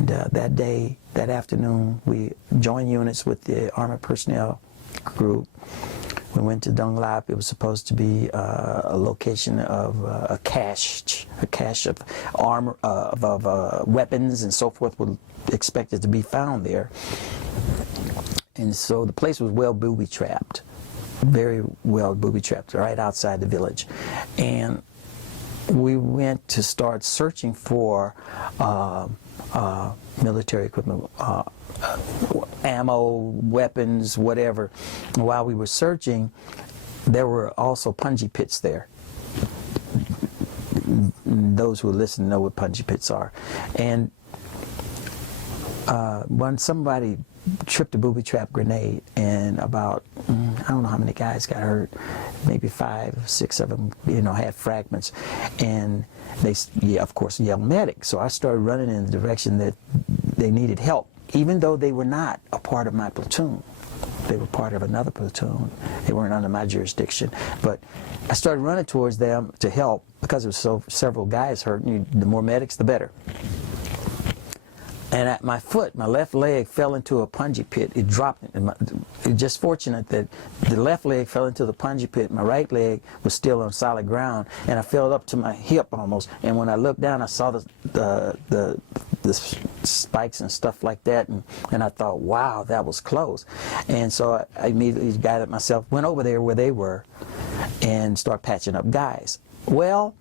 And that day, that afternoon, we joined units with the Armored Personnel Group. We went to Dung Lap. It was supposed to be a location of a cache of armor, of weapons and so forth was expected to be found there. And so the place was well booby-trapped, very well booby-trapped, right outside the village. And we went to start searching for military equipment, ammo, weapons, whatever. And while we were searching, there were also punji pits there. Those who listen know what punji pits are. And when somebody tripped a booby-trap grenade, and about, I don't know how many guys got hurt, maybe 5, 6 of them, had fragments, and they, of course, yelled medic. So I started running in the direction that they needed help, even though they were not a part of my platoon. They were part of another platoon. They weren't under my jurisdiction. But I started running towards them to help because there was several guys hurt, and the more medics, the better. And at my foot, my left leg fell into a punji pit. It dropped. It was just fortunate that the left leg fell into the punji pit. My right leg was still on solid ground, and I fell up to my hip almost. And when I looked down, I saw the spikes and stuff like that, and I thought, wow, that was close. And so I immediately guided myself, went over there where they were, and started patching up guys. Well,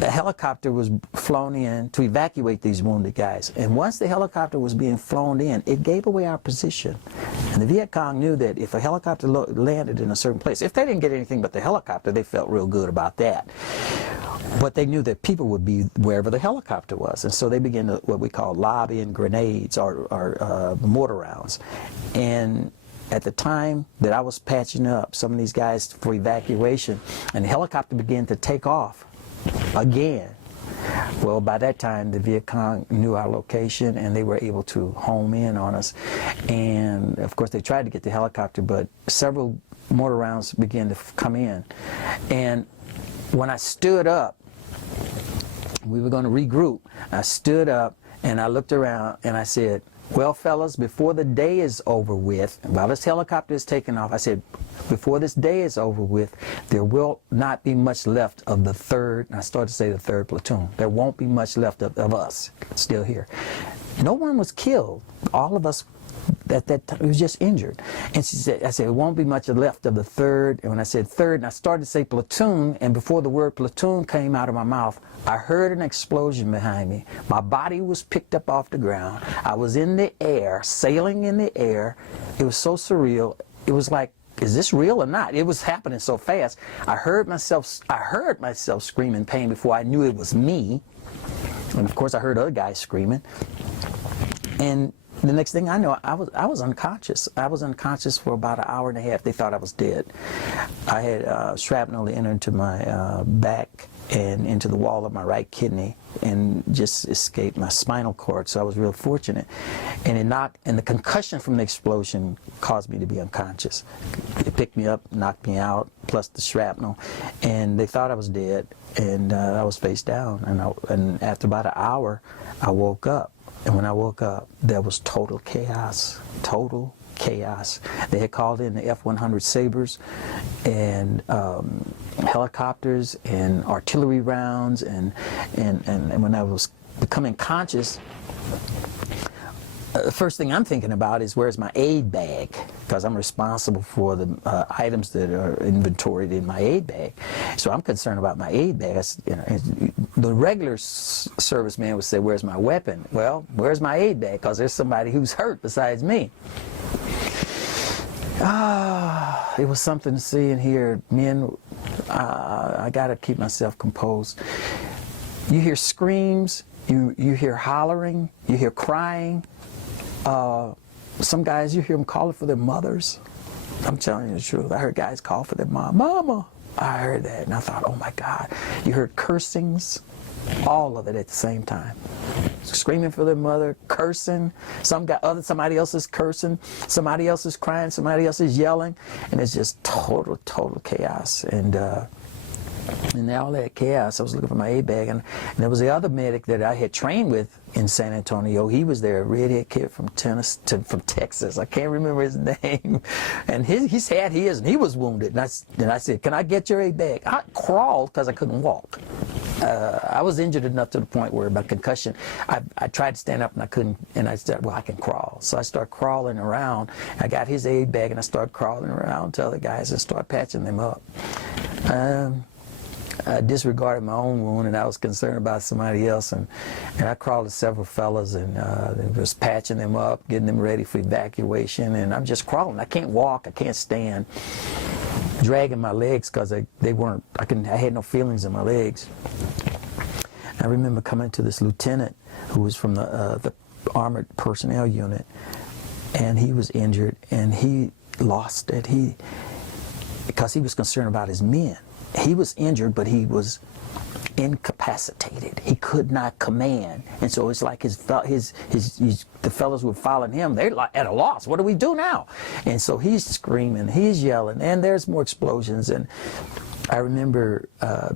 a helicopter was flown in to evacuate these wounded guys. And once the helicopter was being flown in, it gave away our position. And the Viet Cong knew that if a helicopter landed in a certain place, if they didn't get anything but the helicopter, they felt real good about that. But they knew that people would be wherever the helicopter was. And so they began to, what we call lobbing grenades or mortar rounds. And at the time that I was patching up some of these guys for evacuation, and the helicopter began to take off again. Well, by that time, the Viet Cong knew our location, and they were able to home in on us. And of course, they tried to get the helicopter, but several mortar rounds began to come in. And when I stood up, we were going to regroup. I stood up and I looked around and I said, well, fellas, before the day is over with, while this helicopter is taking off, I said, before this day is over with, there will not be much left of the 3rd, and I started to say the 3rd platoon. There won't be much left of us still here. No one was killed. All of us at that time, was just injured. And she said, I said, it won't be much left of the 3rd. And when I said 3rd, and I started to say platoon, and before the word platoon came out of my mouth, I heard an explosion behind me. My body was picked up off the ground. I was in the air, sailing in the air. It was so surreal. It was like, is this real or not? It was happening so fast. I heard myself scream in pain before I knew it was me. And of course, I heard other guys screaming. And the next thing I know, I was unconscious. I was unconscious for about an hour and a half. They thought I was dead. I had shrapnel enter into my back and into the wall of my right kidney, and just escaped my spinal cord. So I was real fortunate. And the concussion from the explosion caused me to be unconscious. It picked me up, knocked me out, plus the shrapnel, and they thought I was dead. And I was face down. And after about an hour, I woke up. And when I woke up, there was total chaos. Total chaos. They had called in the F-100 Sabres and helicopters and artillery rounds, and when I was becoming conscious, the first thing I'm thinking about is, where's my aid bag? Because I'm responsible for the items that are inventoried in my aid bag. So I'm concerned about my aid bag. The regular serviceman would say, where's my weapon? Well, where's my aid bag? Because there's somebody who's hurt besides me. It was something to see and hear. Men, I got to keep myself composed. You hear screams, you hear hollering, you hear crying. Some guys, you hear them calling for their mothers. I'm telling you the truth. I heard guys call for their mom. Mama! I heard that, and I thought, oh my God. You heard cursings, all of it at the same time. Screaming for their mother, cursing. Somebody else is cursing. Somebody else is crying. Somebody else is yelling. And it's just total chaos. And And all that chaos, I was looking for my A-bag, and there was the other medic that I had trained with in San Antonio. He was there, a redhead kid from Texas. I can't remember his name. And he had his, and he was wounded. And I said, can I get your A-bag? I crawled because I couldn't walk. I was injured enough to the point where by concussion, I tried to stand up and I couldn't, and I said, well, I can crawl. So I started crawling around. I got his aid bag and I started crawling around to other guys and started patching them up. I disregarded my own wound and I was concerned about somebody else, and I crawled to several fellas and was patching them up, getting them ready for evacuation, and I'm just crawling. I can't walk, I can't stand, dragging my legs because I had no feelings in my legs. I remember coming to this lieutenant who was from the armored personnel unit, and he was injured and he lost it. Because he was concerned about his men. He was injured, but he was incapacitated. He could not command, and so it's like the fellows were following him. They're like at a loss. What do we do now? And so he's screaming, he's yelling, and there's more explosions. And I remember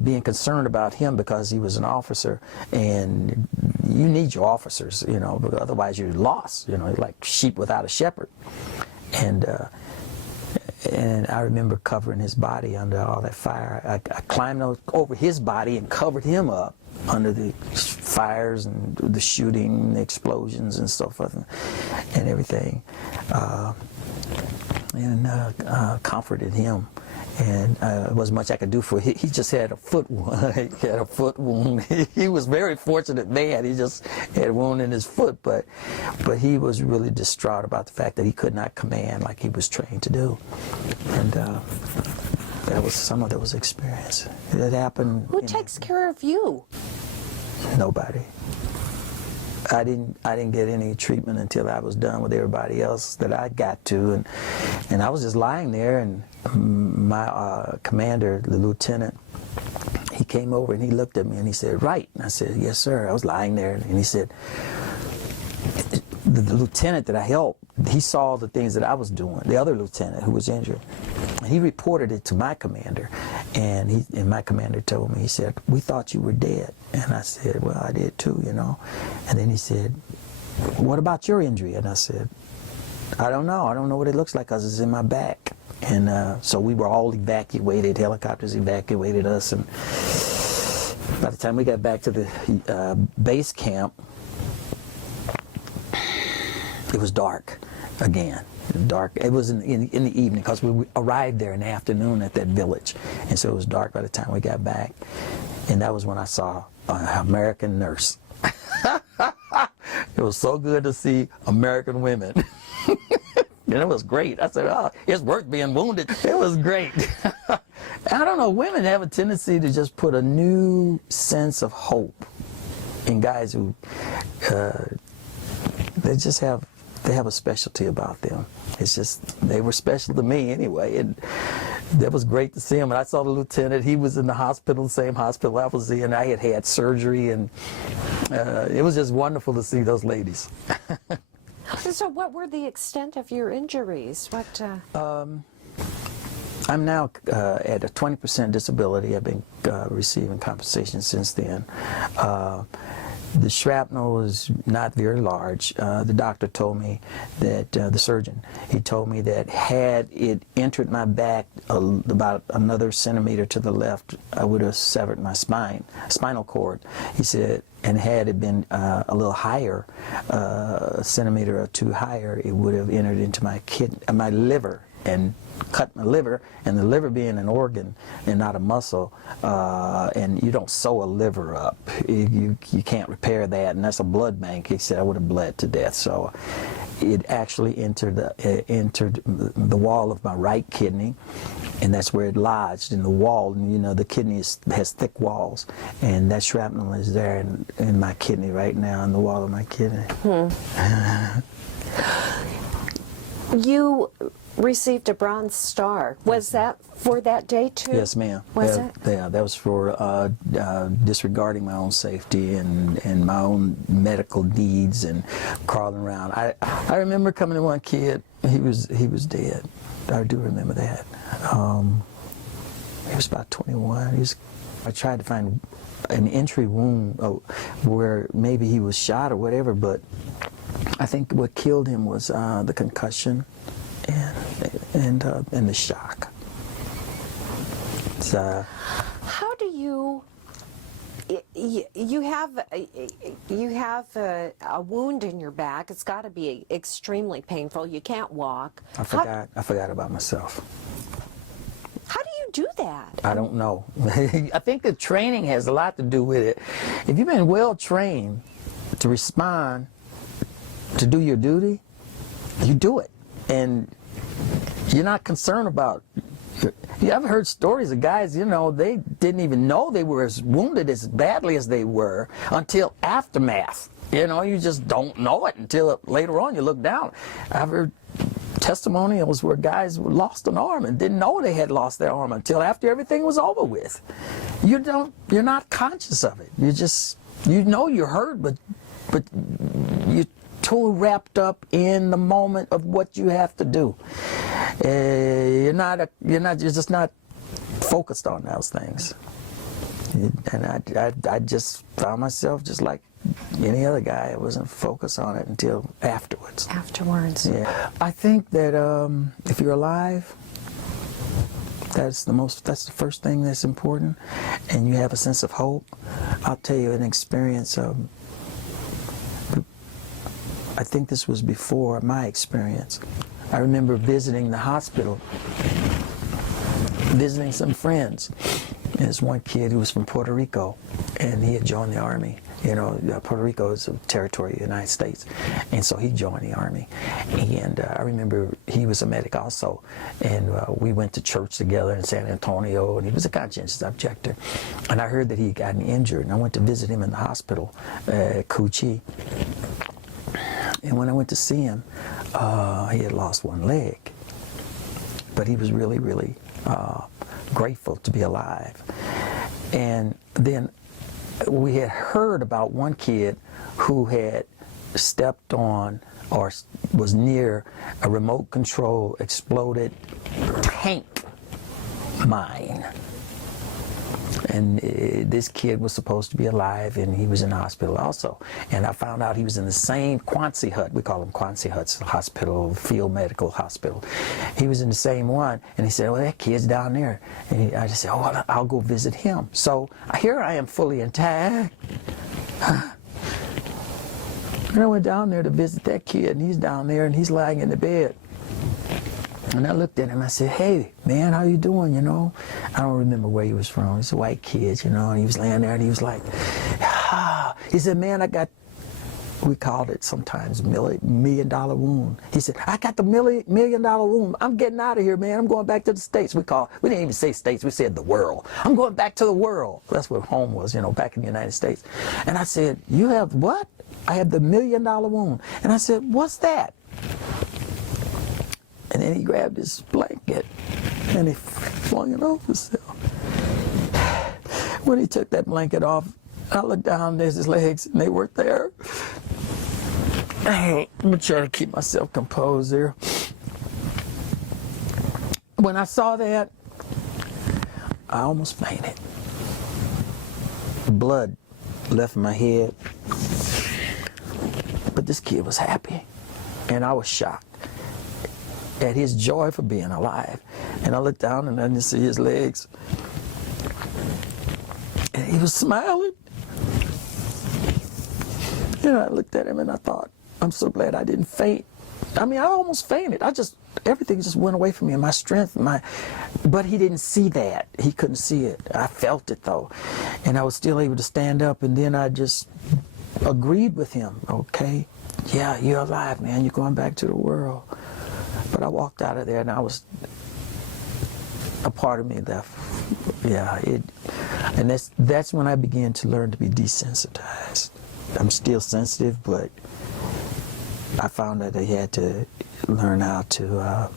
being concerned about him because he was an officer, and you need your officers, you know, otherwise you're lost. You know, like sheep without a shepherd. And I remember covering his body under all that fire. I climbed over his body and covered him up under the fires and the shooting, and the explosions and so forth and everything. Comforted him. And it wasn't much I could do for him. He just had a foot wound. He had a foot wound. He was a very fortunate man. He just had a wound in his foot, but he was really distraught about the fact that he could not command like he was trained to do. And that was some of those experience. It happened. Who takes care of you? Nobody. I didn't get any treatment until I was done with everybody else that I got to, and I was just lying there, and my commander, the lieutenant, he came over and he looked at me and he said, "Wright." And I said, "Yes, sir." I was lying there, and he said, the lieutenant that I helped, he saw the things that I was doing, the other lieutenant who was injured. He reported it to my commander, and my commander told me, he said, "We thought you were dead." And I said, "Well, I did too, you know." And then he said, "What about your injury?" And I said, "I don't know. I don't know what it looks like because it's in my back." And so we were all evacuated. Helicopters evacuated us, and by the time we got back to the base camp, it was dark again. Dark. It was in the evening because we arrived there in the afternoon at that village, and so it was dark by the time we got back. And that was when I saw an American nurse. It was so good to see American women. And it was great. I said, "Oh, it's worth being wounded." It was great. I don't know, women have a tendency to just put a new sense of hope in guys who they have a specialty about them. It's just, they were special to me anyway, and that was great to see him. And I saw the lieutenant. He was in the hospital, the same hospital I was in. I had surgery, and it was just wonderful to see those ladies. So what were the extent of your injuries? I'm now at a 20% disability. I've been receiving compensation since then. The shrapnel was not very large. The doctor told me that, the surgeon, he told me that had it entered my back about another centimeter to the left, I would have severed my spinal cord. He said, and had it been a little higher, a centimeter or two higher, it would have entered into my liver and cut my liver, and the liver being an organ and not a muscle, and you don't sew a liver up. You can't repair that, and that's a blood bank. He said I would have bled to death. So it actually entered the wall of my right kidney, and that's where it lodged in the wall. And you know, the kidney has thick walls, and that shrapnel is there in my kidney right now, in the wall of my kidney. You received a Bronze Star. Was that for that day too? Yes, ma'am. Was it? Yeah, that was for disregarding my own safety and my own medical needs and crawling around. I remember coming to one kid. He was dead. I do remember that. He was about 21. He was I tried to find an entry wound where maybe he was shot or whatever, but I think what killed him was the concussion and the shock. So, How do you have a wound in your back? It's got to be extremely painful. You can't walk. I forgot about myself. How do you do that? I don't know. I think the training has a lot to do with it. If you've been well trained to respond, to do your duty, you do it. And you're not concerned about. I've heard stories of guys, you know, they didn't even know they were as wounded as badly as they were until aftermath. You know, you just don't know it until later on you look down. I've heard testimonials where guys lost an arm and didn't know they had lost their arm until after everything was over with. You're not conscious of it. You know you're hurt, but you're too wrapped up in the moment of what you have to do. You're just not focused on those things. And I just found myself just like any other guy. I wasn't focused on it until afterwards. Afterwards. Yeah. I think that if you're alive, that's the first thing that's important, and you have a sense of hope. I'll tell you an experience. I think this was before my experience. I remember visiting the hospital, visiting some friends. There's one kid who was from Puerto Rico, and he had joined the Army. You know, Puerto Rico is a territory of the United States, and so he joined the Army. And I remember he was a medic also, and we went to church together in San Antonio, and he was a conscientious objector. And I heard that he had gotten injured, and I went to visit him in the hospital at Cuchi. And when I went to see him, he had lost one leg. But he was really, really grateful to be alive. And then we had heard about one kid who had stepped on or was near a remote control exploded tank mine. And this kid was supposed to be alive, and he was in the hospital also. And I found out he was in the same Quincy hut. We call them Quincy huts, hospital, field medical hospital. He was in the same one, and he said, well, that kid's down there. And I just said, oh, well, I'll go visit him. So here I am fully intact. And I went down there to visit that kid, and he's down there, and he's lying in the bed. And I looked at him, I said, hey, man, how you doing, you know? I don't remember where he was from. He's a white kid, you know, and he was laying there, and he was like, ah. He said, man, I got, we called it sometimes $1 million wound. He said, I got the $1 million wound. I'm getting out of here, man. I'm going back to the States. We didn't even say States, we said the world. I'm going back to the world. That's what home was, you know, back in the United States. And I said, you have what? I have the $1 million wound. And I said, what's that? And then he grabbed his blanket and he flung it over himself. When he took that blanket off, I looked down, there's his legs, and they weren't there. I'm going to try to keep myself composed there. When I saw that, I almost fainted. Blood left my head. But this kid was happy, and I was shocked at his joy for being alive. And I looked down and I didn't see his legs. And he was smiling. And I looked at him and I thought, I'm so glad I didn't faint. I mean, I almost fainted. Everything just went away from me, my strength, but he didn't see that. He couldn't see it. I felt it though. And I was still able to stand up, and then I just agreed with him. Okay, yeah, you're alive, man. You're going back to the world. But I walked out of there, and a part of me left. Yeah, and that's when I began to learn to be desensitized. I'm still sensitive, but I found that I had to learn how to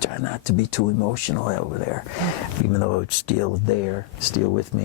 try not to be too emotional over there, even though it's still there, still with me.